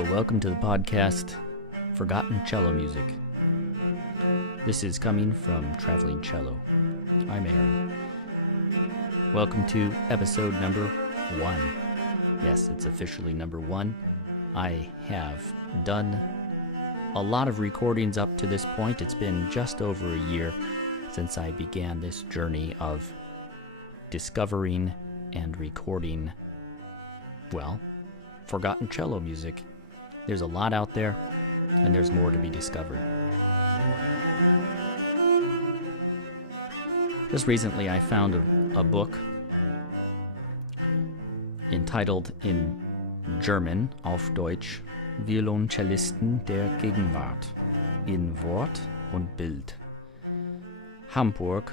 Hello, welcome to the podcast, Forgotten Cello Music. This is coming from Traveling Cello. I'm Aaron. Welcome to episode number 1. Yes, it's officially number 1. I have done a lot of recordings up to this point. It's been just over a year since I began this journey of discovering and recording, forgotten cello music. There's a lot out there, and there's more to be discovered. Just recently I found a book entitled in German, auf Deutsch, Violoncellisten der Gegewart, in Wort und Bild. Hamburg,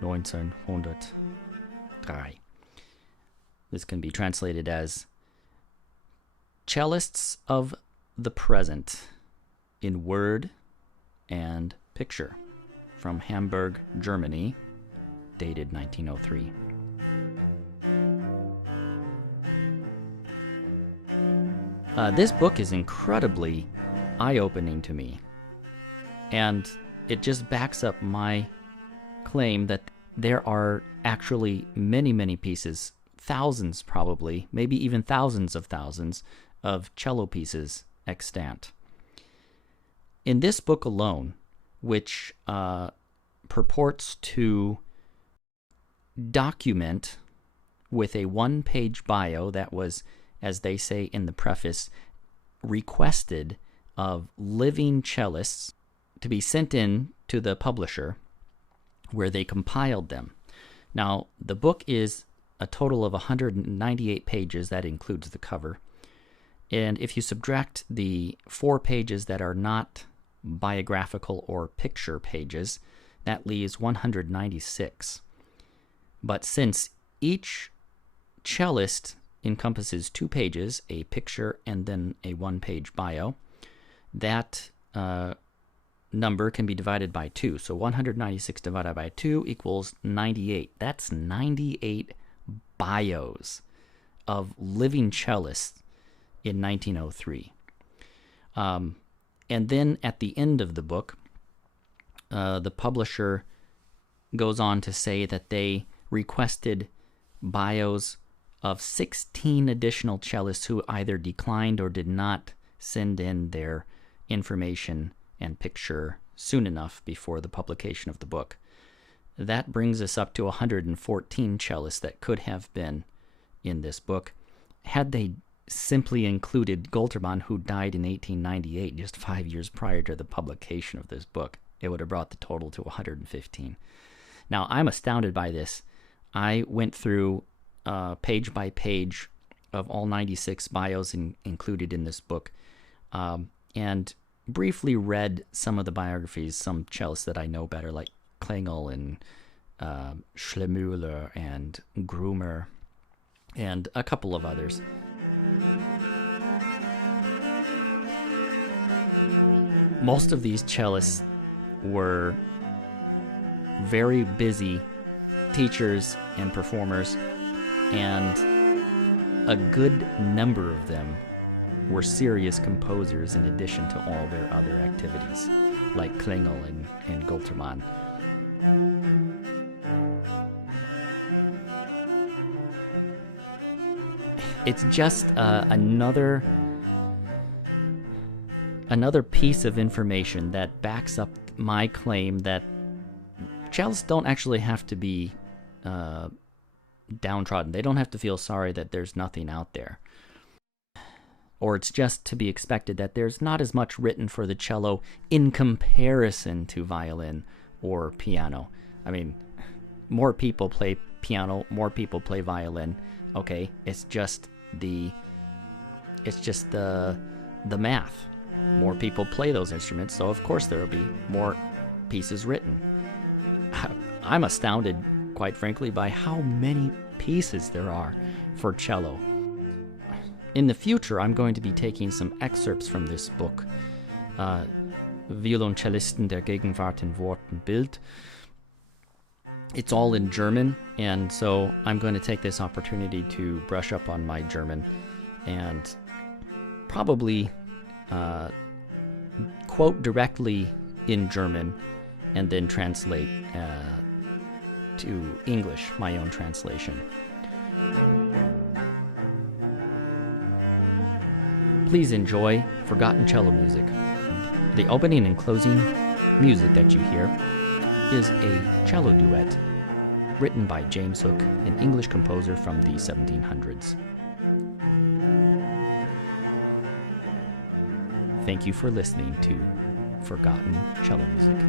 1903. This can be translated as Cellists of the Present in Word and Picture, from Hamburg, Germany, dated 1903. This book is incredibly eye-opening to me, and it just backs up my claim that there are actually many, many pieces, thousands probably, maybe even thousands of cello pieces extant. In this book alone, which purports to document with a one-page bio that was, as they say in the preface, requested of living cellists to be sent in to the publisher where they compiled them. Now, the book is a total of 198 pages. That includes the cover. And if you subtract the 4 pages that are not biographical or picture pages, that leaves 196. But since each cellist encompasses 2 pages, a picture and then a 1-page bio, that number can be divided by 2. So 196 divided by 2 equals 98. That's 98 bios of living cellists in 1903. And then at the end of the book, the publisher goes on to say that they requested bios of 16 additional cellists who either declined or did not send in their information and picture soon enough before the publication of the book. That brings us up to 114 cellists that could have been in this book. Had they simply included goltermann, who died in 1898, just 5 years prior to the publication of this book, it would have brought the total to 115. Now, I'm astounded by this. I went through page by page of all 96 bios included in this book, and briefly read some of the biographies, some cellists that I know better, like Klengel and Schlemüller and Grumer, and a couple of others. Most of these cellists were very busy teachers and performers, and a good number of them were serious composers in addition to all their other activities, like Klengel and goltermann. It's just another piece of information that backs up my claim that cellists don't actually have to be downtrodden. They don't have to feel sorry that there's nothing out there. Or it's just to be expected that there's not as much written for the cello in comparison to violin or piano. I mean, more people play piano, more people play violin. Okay, it's just the math. More people play those instruments, so of course there will be more pieces written. I'm astounded, quite frankly, by how many pieces there are for cello. In the future, I'm going to be taking some excerpts from this book, Violoncellisten der Gegewart in Wort und Bild. It's all in German, and so I'm going to take this opportunity to brush up on my German and probably quote directly in German and then translate to English, my own translation. Please enjoy Forgotten Cello Music. The opening and closing music that you hear is a cello duet written by James Hook, an English composer from the 1700s. Thank you for listening to Forgotten Cello Music.